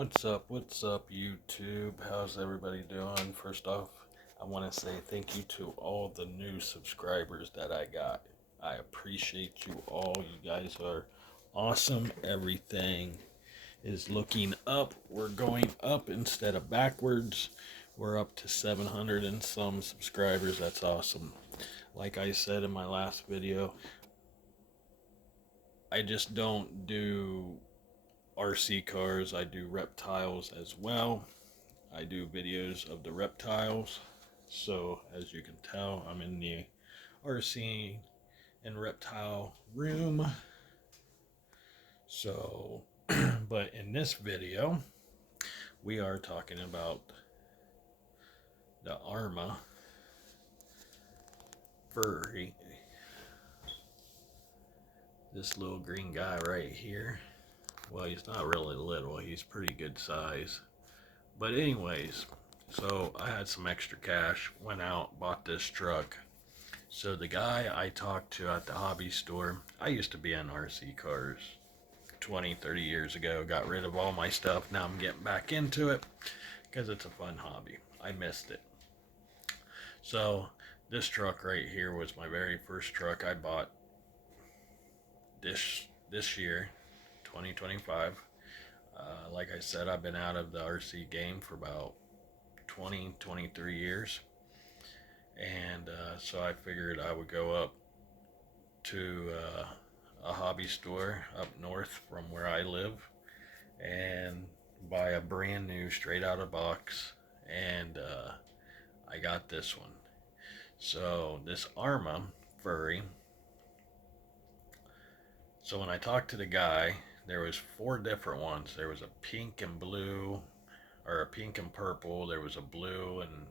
What's up, YouTube? How's everybody doing? First off, I want to say thank you to all the new subscribers that I got. I appreciate you all. You guys are awesome. Everything is looking up. We're going up instead of backwards. We're up to 700 and some subscribers. That's awesome. Like I said in my last video, I just don't do RC cars. I do reptiles as well. I do videos of the reptiles. So as you can tell, I'm in the RC and reptile room. So, but in this video, we are talking about the Arrma furry. This little green guy right here. Well, he's not really little. He's pretty good size. But anyways, so I had some extra cash, went out, bought this truck. So the guy I talked to at the hobby store, I used to be in RC cars 20, 30 years ago, got rid of all my stuff. Now I'm getting back into it because it's a fun hobby. I missed it. So this truck right here was my very first truck I bought this year, 2025. Like I said, I've been out of the RC game for about 20, 23 years. And so I figured I would go up to a hobby store up north from where I live and buy a brand new straight out of box. And I got this one. So this Arrma furry. So when I talked to the guy, there was 4 different ones. There was a pink and blue, or a pink and purple. There was a blue and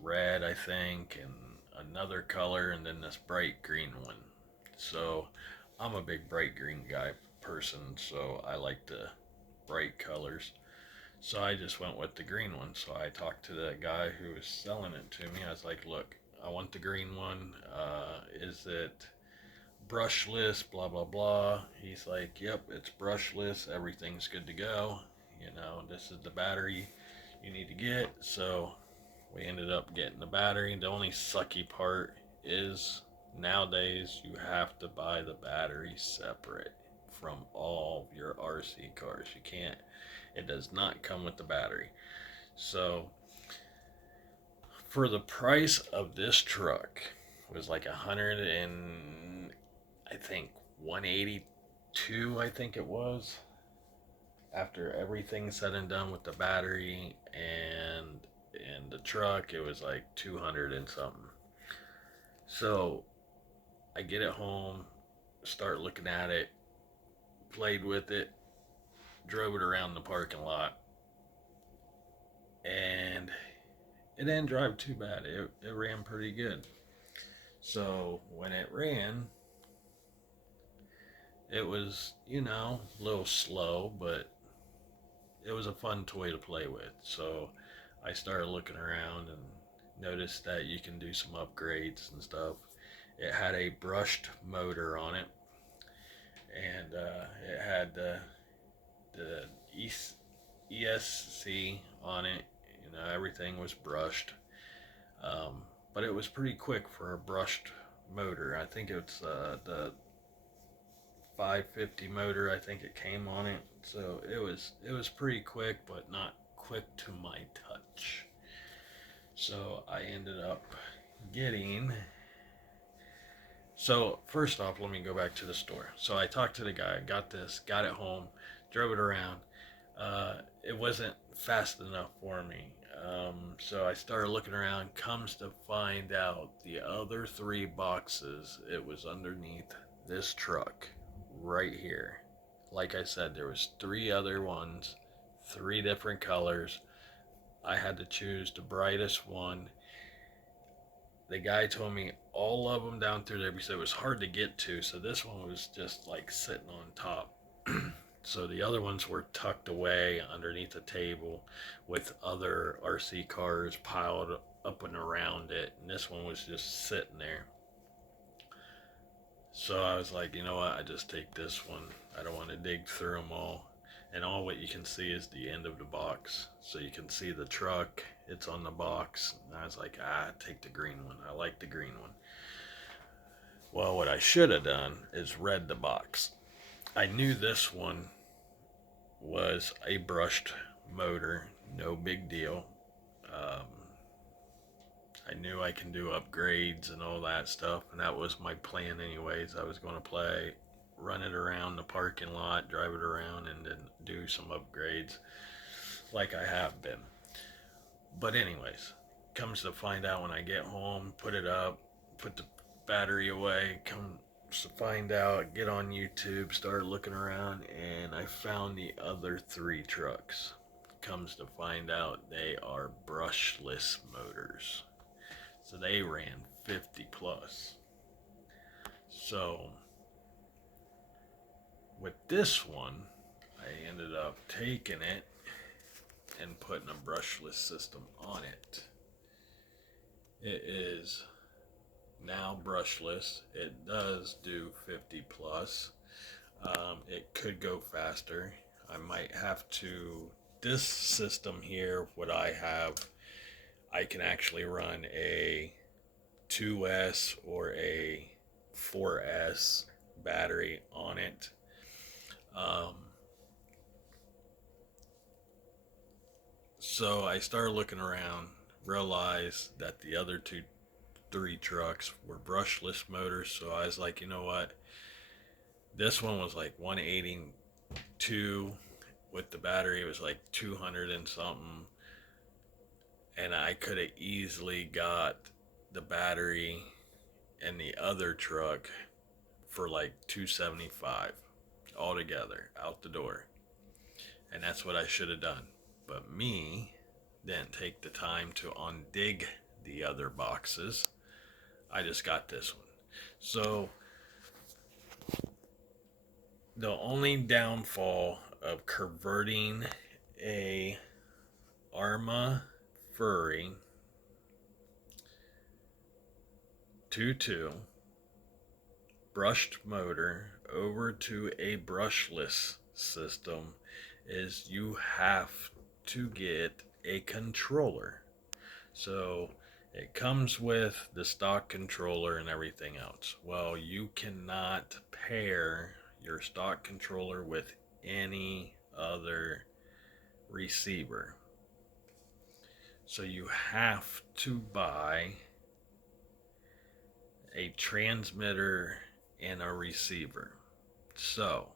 red, I think, and another color, and then this bright green one. So I'm a big bright green person, so I like the bright colors. So I just went with the green one. So I talked to the guy who was selling it to me. I was like, look, I want the green one. Is it brushless, blah blah blah? He's like, yep, it's brushless, everything's good to go. This is the battery you need to get. So we ended up getting the battery. The only sucky part is nowadays you have to buy the battery separate from all your RC cars. You can't, it does not come with the battery. So for the price of this truck, it was like 100 and I think 182, I think it was, after everything said and done with the battery and the truck. It was like 200 and something. So I get it home, start looking at it, played with it, drove it around the parking lot, and it didn't drive too bad. It ran pretty good. So when it ran, it was, a little slow, but it was a fun toy to play with. So I started looking around and noticed that you can do some upgrades and stuff. It had a brushed motor on it, and it had the ESC on it. Everything was brushed, but it was pretty quick for a brushed motor. I think it's the 550 motor. I think it came on it, so it was pretty quick, but not quick to my touch. So I ended up getting. So first off, let me go back to the store. So I talked to the guy, got it home, drove it around. It wasn't fast enough for me. So I started looking around. Comes to find out, the other 3 boxes, it was underneath this truck right here. Like I said, there was 3 other ones, 3 different colors. I had to choose the brightest one. The guy told me all of them down through there because it was hard to get to. So this one was just like sitting on top. So the other ones were tucked away underneath a table with other RC cars piled up and around it. And this one was just sitting there. So I was like, you know what? I just take this one. I don't want to dig through them all. and all what you can see is the end of the box. So you can see the truck, it's on the box. And I was like, take the green one. I like the green one. Well, what I should have done is read the box. I knew this one was a brushed motor, no big deal. Um, I knew I can do upgrades and all that stuff, and that was my plan anyways. I was going to run it around the parking lot, drive it around, and then do some upgrades like I have been. But anyways, comes to find out when I get home, put it up, put the battery away, come to find out, get on YouTube, start looking around, and I found the other 3 trucks. Comes to find out they are brushless motors. So they ran 50 plus. So with this one, I ended up taking it and putting a brushless system on it. It is now brushless. It does do 50 plus. It could go faster. I might have to. This system here, what I have, I can actually run a 2S or a 4S battery on it. So I started looking around, realized that the other 3 trucks were brushless motors. So I was like, you know what? This one was like 182 with the battery. It was like 200 and something. And I could have easily got the battery and the other truck for like 275 altogether out the door. And that's what I should have done. But me didn't take the time to undig the other boxes. I just got this one. So the only downfall of converting a Arrma Furry 2.2 brushed motor over to a brushless system is you have to get a controller. So it comes with the stock controller and everything else. Well, you cannot pair your stock controller with any other receiver. So you have to buy a transmitter and a receiver. So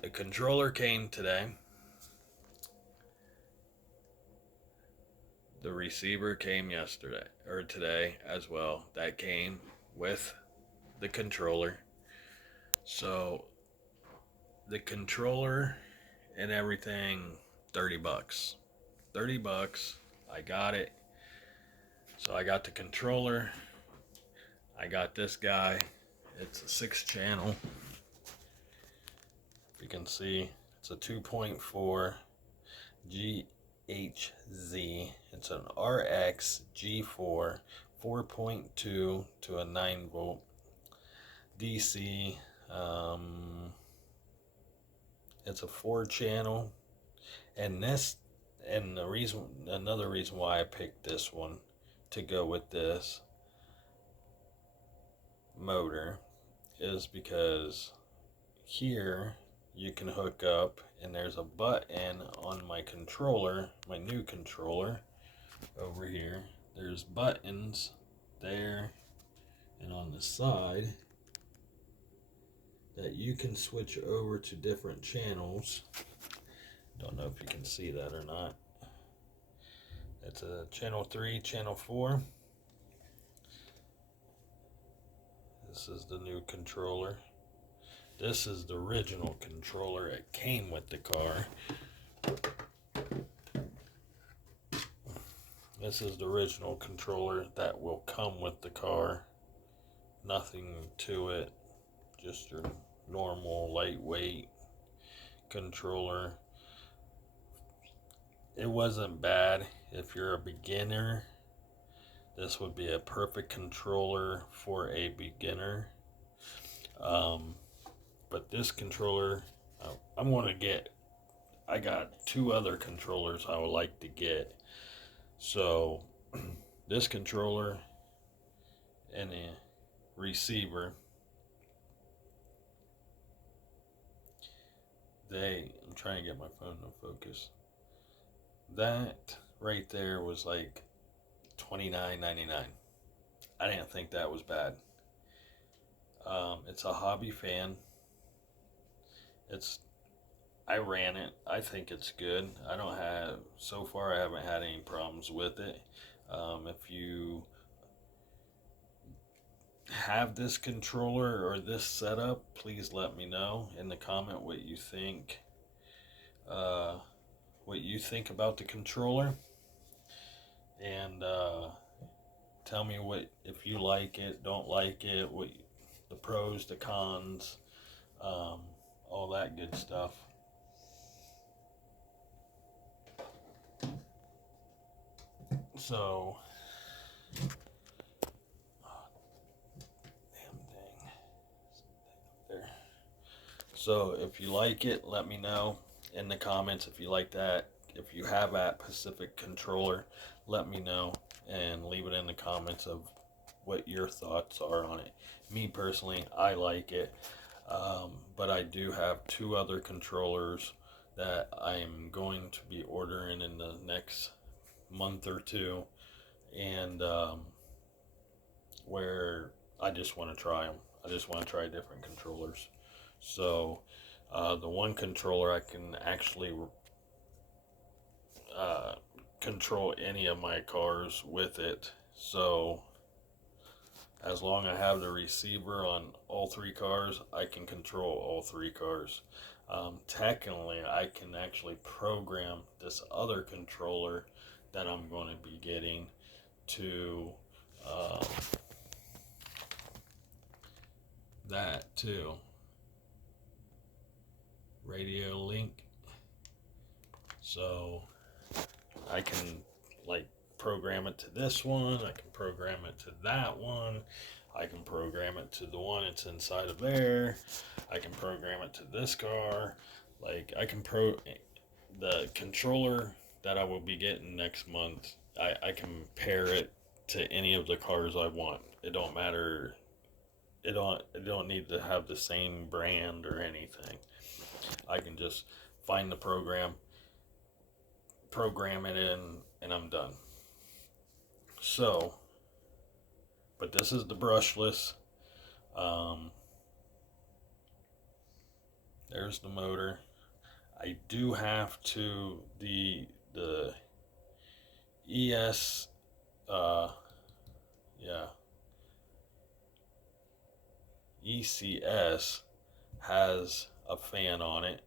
the controller came today. The receiver came yesterday or today as well. That came with the controller. So the controller and everything, 30 bucks. 30 bucks. I got it. So I got the controller. I got this guy. It's a 6-channel. If you can see, it's a 2.4 GHZ. It's an RX G4 4.2 to a 9 volt DC. It's a 4-channel, and another reason why I picked this one to go with this motor is because here you can hook up, and there's a button on my controller, my new controller over here. There's buttons there and on the side that you can switch over to different channels. Don't know if you can see that or not. It's a channel 3, channel 4. This is the new controller. This is the original controller. It came with the car. This is the original controller that will come with the car. Nothing to it. Just your normal lightweight controller. It wasn't bad. If you're a beginner, this would be a perfect controller for a beginner. But this controller, I'm going to get. I got two other controllers I would like to get. So this controller and a receiver, I'm trying to get my phone to focus. That right there was like $29.99. I didn't think that was bad. It's a hobby fan. It's I ran it. I think it's good. I don't have so far. I haven't had any problems with it. If you have this controller or this setup, please let me know in the comment what you think. Uh, what you think about the controller, and tell me what if you like it, don't like it, what the pros, the cons, um, all that good stuff. So, damn thing there. So if you like it, let me know in the comments if you like that. If you have that Pacific controller, let me know and leave it in the comments of what your thoughts are on it. Me personally, I like it, but I do have two other controllers that I'm going to be ordering in the next month or two, and where I just want to try them. I just want to try different controllers. So the one controller I can actually uh, control any of my cars with it. So as long as I have the receiver on all three cars, I can control all three cars. Technically, I can actually program this other controller that I'm going to be getting to uh, that too. Radio link. So I can like program it to this one, I can program it to that one, I can program it to the one that's inside of there, I can program it to this car. Like I can the controller that I will be getting next month, I can pair it to any of the cars I want. It don't matter, it don't need to have the same brand or anything. I can just find the program it in, and I'm done. So, but this is the brushless. Um, there's the motor. I do have to the ES. Yeah, ECS has a fan on it.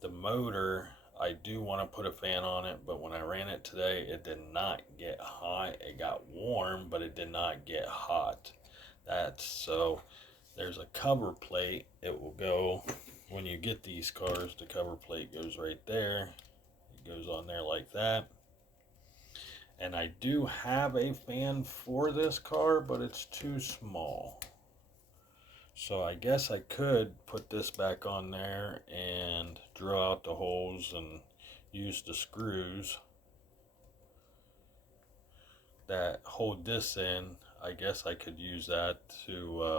The motor, I do want to put a fan on it, but when I ran it today, it did not get hot. It got warm, but it did not get hot. That's so there's a cover plate. It will go when you get these cars, the cover plate goes right there. It goes on there like that. And I do have a fan for this car, but it's too small. So I guess I could put this back on there and drill out the holes and use the screws that hold this in. I guess I could use that to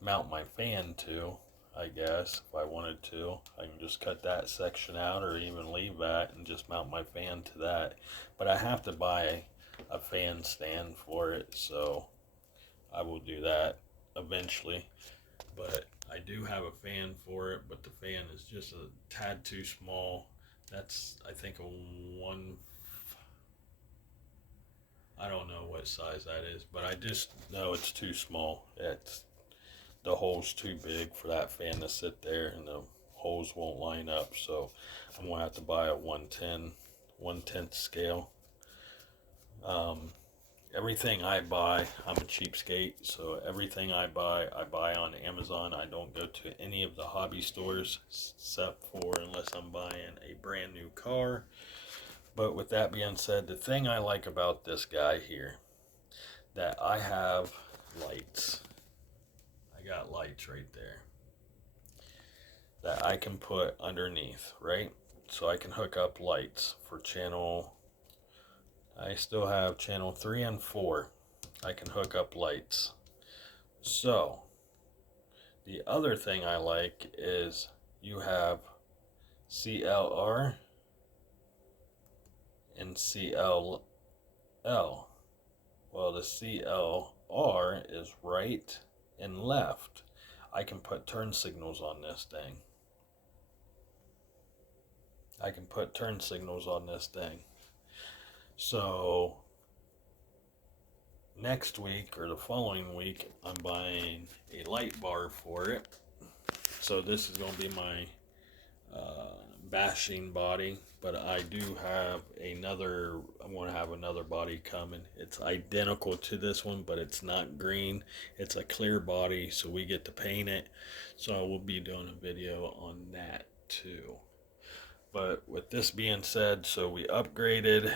mount my fan to. I guess if I wanted to, I can just cut that section out or even leave that and just mount my fan to that. But I have to buy a fan stand for it, so I will do that eventually. But I do have a fan for it, but the fan is just a tad too small. That's, I think, a one. I don't know what size that is, but I just know it's too small. It's the hole's too big for that fan to sit there, and the holes won't line up. So I'm gonna have to buy a 1/10 scale. Um, Everything I buy, I'm a cheapskate, so everything I buy on Amazon. I don't go to any of the hobby stores except for unless I'm buying a brand new car. But with that being said, the thing I like about this guy here, that I have lights. I got lights right there that I can put underneath, right? So I can hook up lights for channel. I still have channel 3 and 4. I can hook up lights. So the other thing I like is you have CLR and CLL. Well, the CLR is right and left. I can put turn signals on this thing. I can put turn signals on this thing. So next week or the following week, I'm buying a light bar for it. So this is going to be my bashing body, but I do have another. I want to have another body coming. It's identical to this one, but it's not green. It's a clear body, so we get to paint it. So I will be doing a video on that too. But with this being said, so we upgraded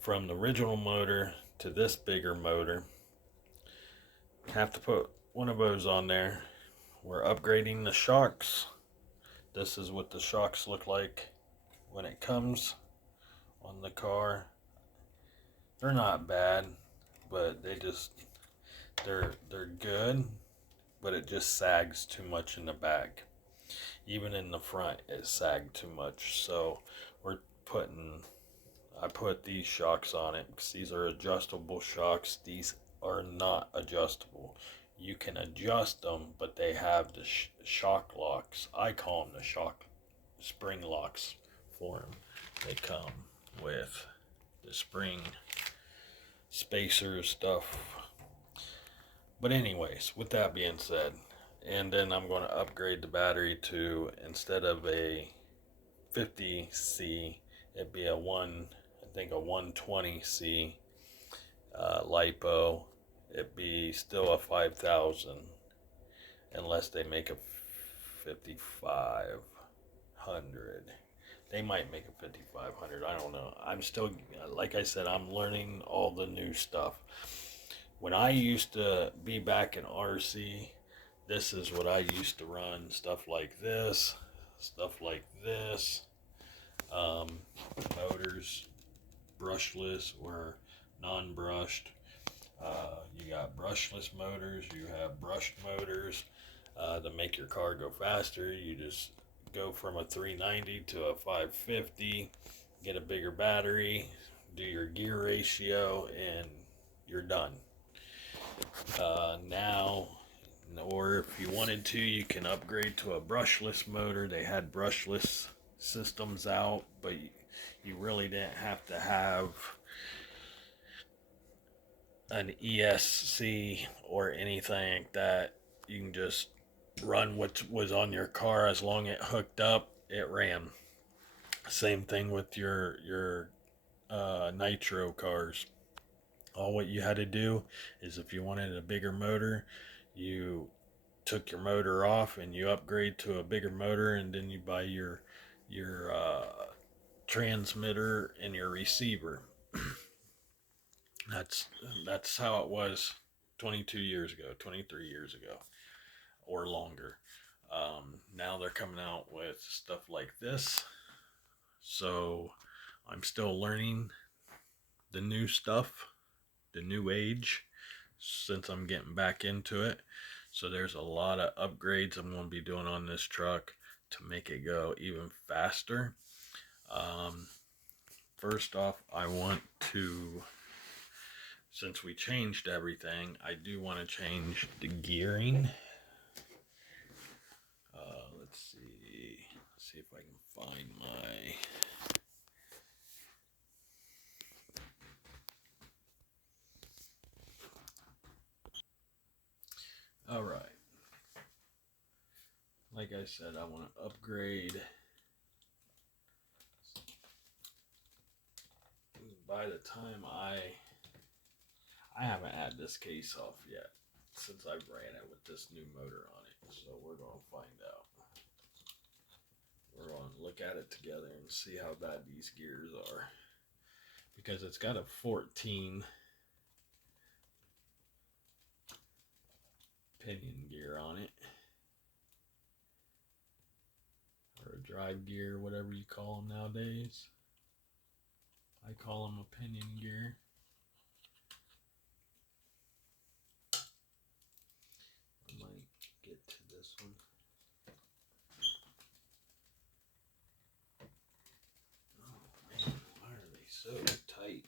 from the original motor to this bigger motor. Have to put one of those on there. We're upgrading the shocks. This is what the shocks look like when it comes on the car. They're not bad, but they're good, but it just sags too much in the back. Even in the front, it sagged too much. So I put these shocks on it because these are adjustable shocks. These are not adjustable. You can adjust them, but they have the shock locks. I call them the shock spring locks for them. They come with the spring spacers stuff. But anyways, with that being said, and then I'm going to upgrade the battery to, instead of a 50C, it'd be a 120C LiPo. It'd be still a 5000, unless they make a 5500. They might make a 5500. I don't know. I'm still, like I said, I'm learning all the new stuff. When I used to be back in RC, this is what I used to run. Stuff like this, motors, brushless or non-brushed. You got brushless motors, you have brushed motors. To make your car go faster, you just go from a 390 to a 550, get a bigger battery, do your gear ratio, and you're done. Now, or if you wanted to, you can upgrade to a brushless motor. They had brushless systems out, but you really didn't have to have an ESC or anything like that. You can just run what was on your car. As long as it hooked up, it ran. Same thing with your nitro cars. All what you had to do is, if you wanted a bigger motor, you took your motor off and you upgrade to a bigger motor, and then you buy your transmitter and your receiver. That's how it was 22 years ago, 23 years ago, or longer. Now they're coming out with stuff like this. So I'm still learning the new stuff, the new age, since I'm getting back into it. So there's a lot of upgrades I'm going to be doing on this truck to make it go even faster. First off, I want to, since we changed everything, I do want to change the gearing. Let's see if I can find my... All right. Like I said, I want to upgrade. By the time I haven't had this case off yet, since I ran it with this new motor on it. So we're going to find out. We're going to look at it together and see how bad these gears are. Because it's got a 14 pinion gear on it, or a drive gear, whatever you call them nowadays. I call them a pinion gear. I might get to this one. Oh man, why are they so tight?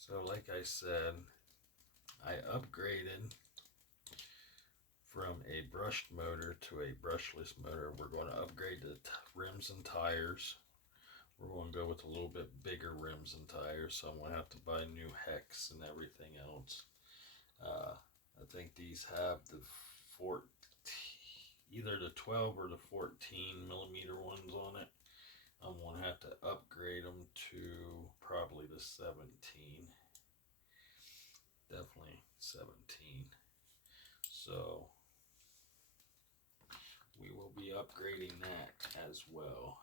So like I said, I upgraded from a brushed motor to a brushless motor. We're going to upgrade the rims and tires. We're going to go with a little bit bigger rims and tires, so I'm going to have to buy new hex and everything else. I think these have the 14, either the 12 or the 14 millimeter ones on it. I'm going to have to upgrade them to probably the 17. Definitely 17. So we will be upgrading that as well.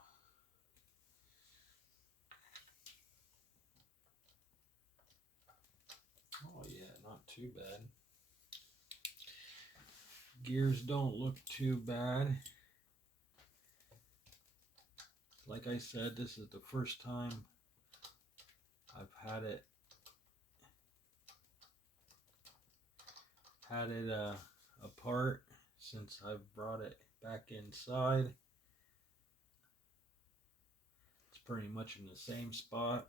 Oh yeah, not too bad. Gears don't look too bad. Like I said, this is the first time I've had it apart since I've brought it back inside. It's pretty much in the same spot.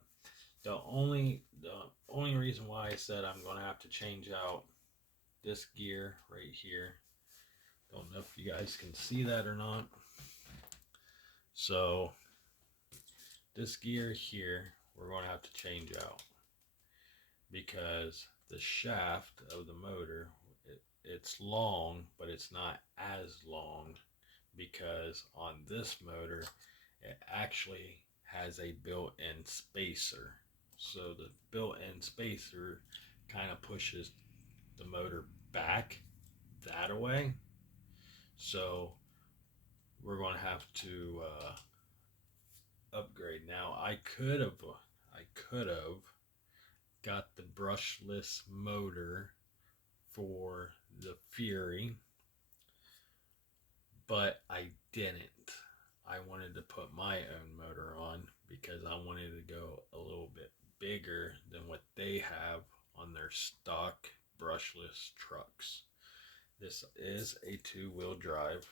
The only reason why I said I'm going to have to change out this gear right here. Don't know if you guys can see that or not. So this gear here, we're going to have to change out because the shaft of the motor, it's long, but it's not as long because on this motor, it actually has a built-in spacer. So the built-in spacer kind of pushes the motor back that away. So we're going to have to upgrade. Now I could have got the brushless motor for the Fury, but I didn't. I wanted to put my own motor on because I wanted to go a little bit bigger than what they have on their stock brushless trucks. This is a two-wheel drive,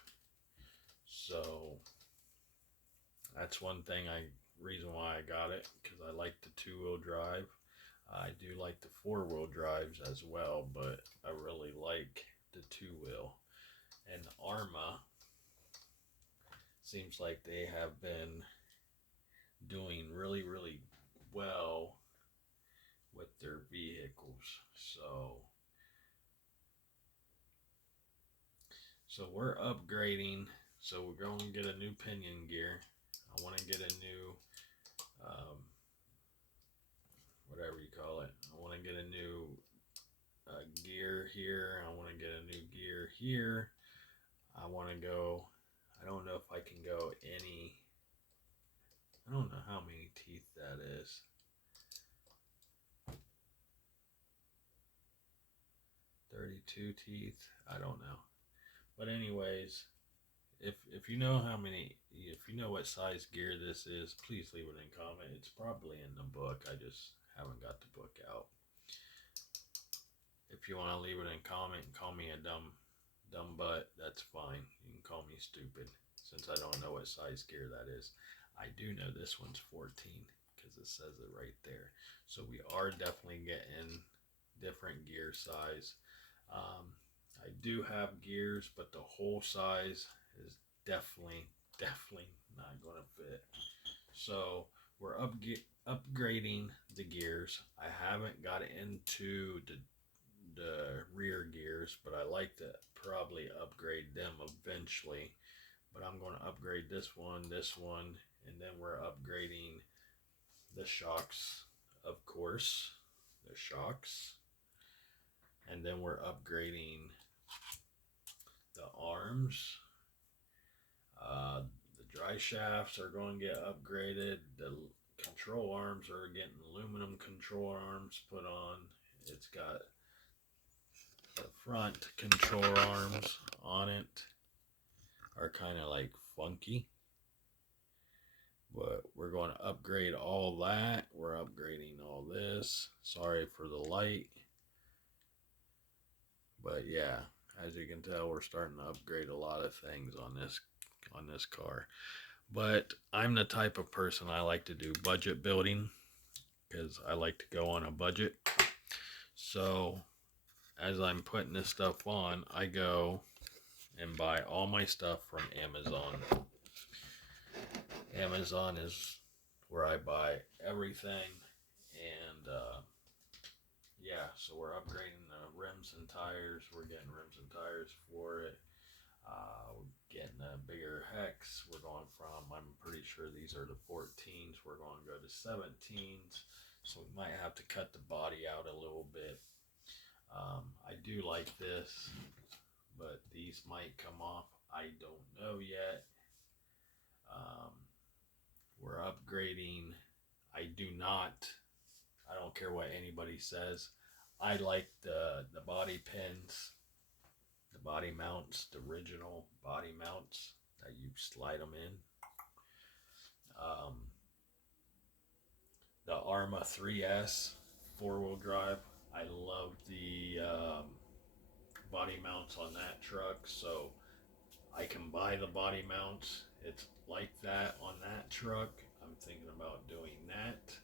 so that's one reason why I got it, because I like the two-wheel drive. I do like the four-wheel drives as well, but I really like the two-wheel. And Arrma seems like they have been doing really, really well with their vehicles. So we're upgrading. So we're going to get a new pinion gear. I want to get a new whatever you call it. I want to get a new gear here. I want to get a new gear here. I want to go, I don't know if I can go any, I don't know how many teeth that is. $32 teeth, I don't know. But anyways, if you know if you know what size gear this is, please leave it in comment. It's probably in the book. I just haven't got the book out. If you want to leave it in comment and call me a dumb butt, that's fine. You can call me stupid since I don't know what size gear that is. I do know this one's 14 because it says it right there. So we are definitely getting different gear size. I do have gears, but the whole size is definitely not going to fit. So we're upgrading the gears. I haven't got into the rear gears, but I like to probably upgrade them eventually. But I'm going to upgrade this one, and then we're upgrading the shocks, of course. The shocks. And then we're upgrading the arms. The dry shafts are going to get upgraded. The control arms are getting aluminum control arms put on. It's got the front control arms on it are kind of like funky, but we're going to upgrade all that. We're upgrading all this. Sorry for the light, but yeah, as you can tell, we're starting to upgrade a lot of things on this car. But I'm the type of person, I like to do budget building because I like to go on a budget. So as I'm putting this stuff on, I go and buy all my stuff from Amazon. Amazon is where I buy everything. And yeah, so we're upgrading the rims and tires. We're getting rims and tires for it. We're getting a bigger hex. We're going from, I'm pretty sure these are the 14s. We're going to go to 17s. So we might have to cut the body out a little bit. I do like this, but these might come off. I don't know yet. We're upgrading. I don't care what anybody says. I like the body pins, the body mounts, the original body mounts that you slide them in. The Arrma 3S 4-wheel drive. I love the body mounts on that truck, so I can buy the body mounts. It's like that on that truck. I'm thinking about doing that.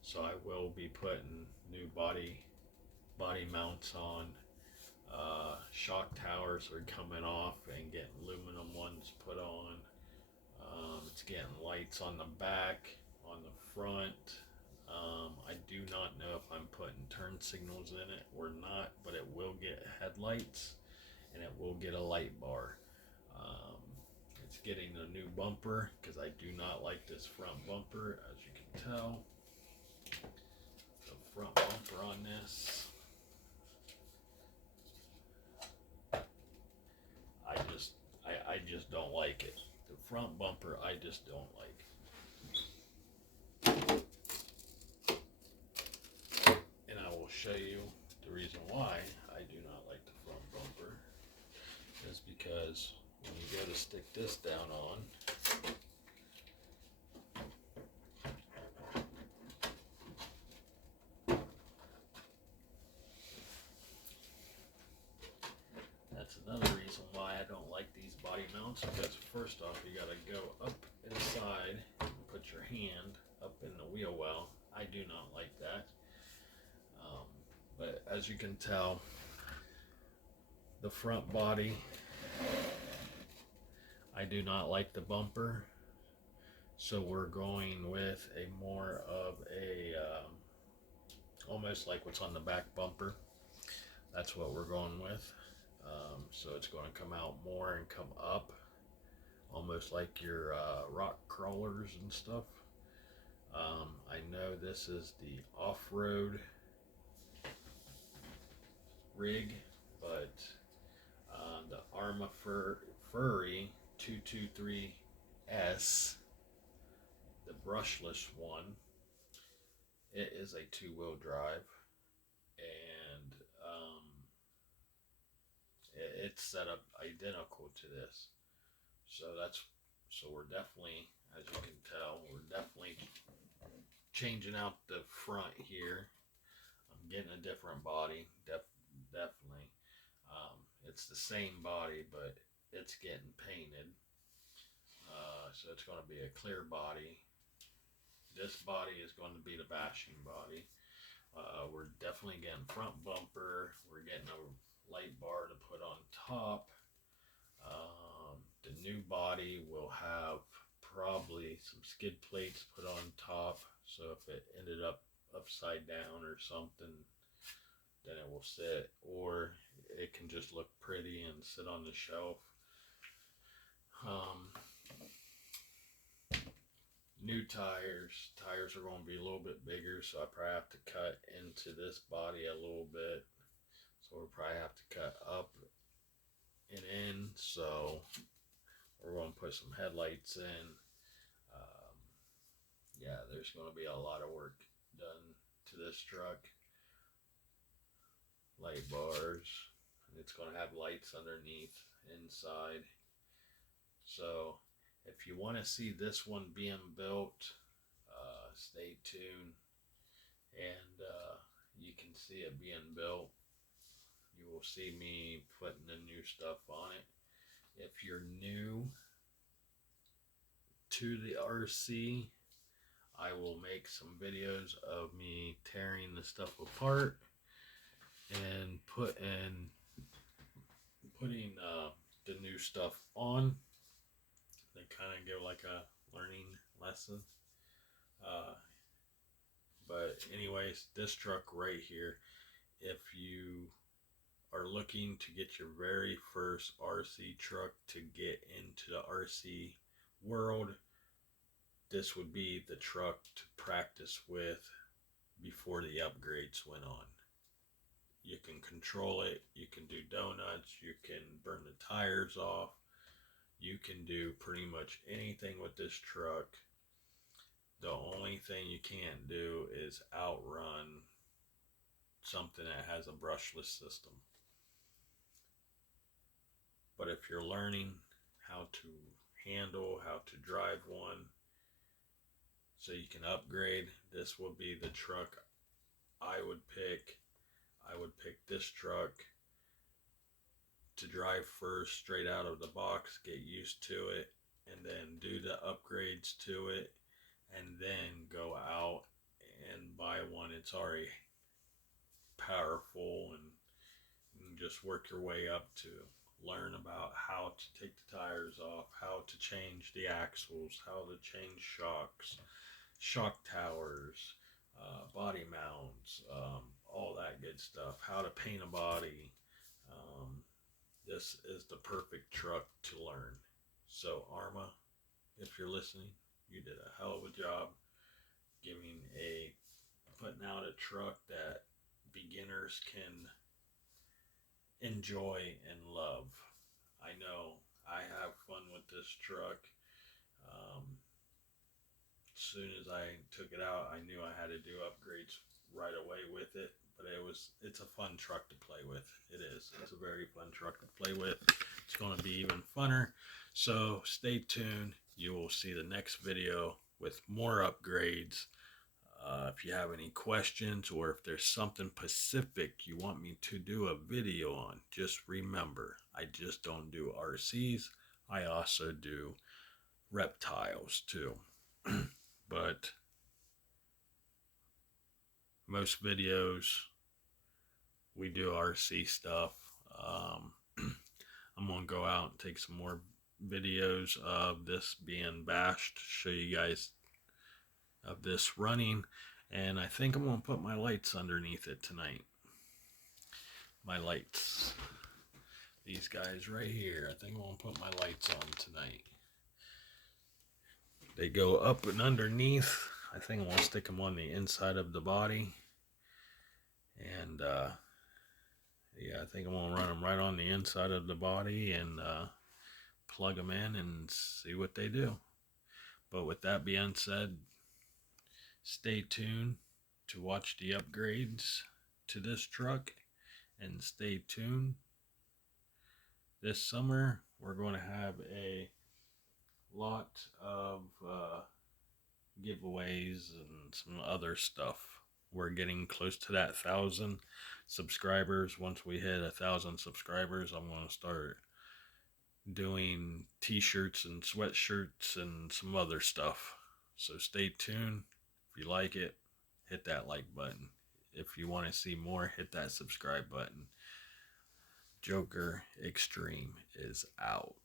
So I will be putting new body mounts on. Shock towers are coming off and getting aluminum ones put on. It's getting lights on the back, on the front. I do not know if I'm putting turn signals in it or not, but it will get headlights and it will get a light bar. It's getting a new bumper because I do not like this front bumper, as you can tell. The front bumper on this, I just don't like it. The front bumper, I just don't like. And I will show you the reason why I do not like the front bumper is because when you go to stick this down on, that's another reason why I don't like these body mounts, because first off, you gotta go up inside and put your hand up in the wheel well. I do not like that. But as you can tell, the front body, I do not like the bumper. So we're going with a more of a, almost like what's on the back bumper. That's what we're going with. So it's going to come out more and come up, almost like your rock crawlers and stuff. I know this is the off-road rig, but the Arrma Furry 223S, the brushless one, it is a 2-wheel drive, and it's set up identical to this. So we're definitely, as you can tell, we're definitely changing out the front here. I'm getting a different body, definitely. It's the same body, but it's getting painted. So it's going to be a clear body. This body is going to be the bashing body. We're definitely getting front bumper. We're getting a light bar to put on top. The new body will have probably some skid plates put on top, so if it ended up upside down or something, then it will sit, or it can just look pretty and sit on the shelf. New tires are going to be a little bit bigger, so I probably have to cut into this body a little bit So we'll probably have to cut up and in. So we're going to put some headlights in. Um, yeah, there's going to be a lot of work done to this truck. Light bars. It's going to have lights underneath, inside. So if you want to see this one being built, stay tuned, and you can see it being built. You will see me putting the new stuff on it. If you're new to the RC, I will make some videos of me tearing the stuff apart and putting the new stuff on. They kind of give like a learning lesson. But anyways, this truck right here, if you are looking to get your very first RC truck to get into the RC world, this would be the truck to practice with before the upgrades went on. You can control it, you can do donuts, you can burn the tires off, you can do pretty much anything with this truck. The only thing you can't do is outrun something that has a brushless system. But if you're learning how to handle, how to drive one, so you can upgrade, this would be the truck I would pick. I would pick this truck to drive first, straight out of the box, get used to it, and then do the upgrades to it, and then go out and buy one. It's already powerful, and just work your way up to learn about how to take the tires off, how to change the axles, how to change shocks, shock towers, body mounts, all that good stuff, how to paint a body. This is the perfect truck to learn. So Arrma, if you're listening, you did a hell of a job putting out a truck that beginners can enjoy and love. I know I have fun with this truck. As soon as I took it out, I knew I had to do upgrades right away with it. But it's a fun truck to play with. It is. It's a very fun truck to play with. It's going to be even funner. So stay tuned. You will see the next video with more upgrades. If you have any questions, or if there's something specific you want me to do a video on, just remember, I just don't do RCs. I also do reptiles too. But most videos, we do RC stuff. I'm going to go out and take some more videos of this being bashed, show you guys of this running, and I think I'm going to put my lights underneath it tonight. My lights. These guys right here. I think I'm going to put my lights on tonight. They go up and underneath. I think I'm going to stick them on the inside of the body. And yeah, I think I'm going to run them right on the inside of the body and plug them in and see what they do. But with that being said, stay tuned to watch the upgrades to this truck, and stay tuned. This summer, we're going to have a lot of giveaways and some other stuff. We're getting close to that 1,000 subscribers. Once we hit 1,000 subscribers, I'm going to start doing t-shirts and sweatshirts and some other stuff. So stay tuned. If you like it, hit that like button. If you want to see more, hit that subscribe button. Joker Extreme is out.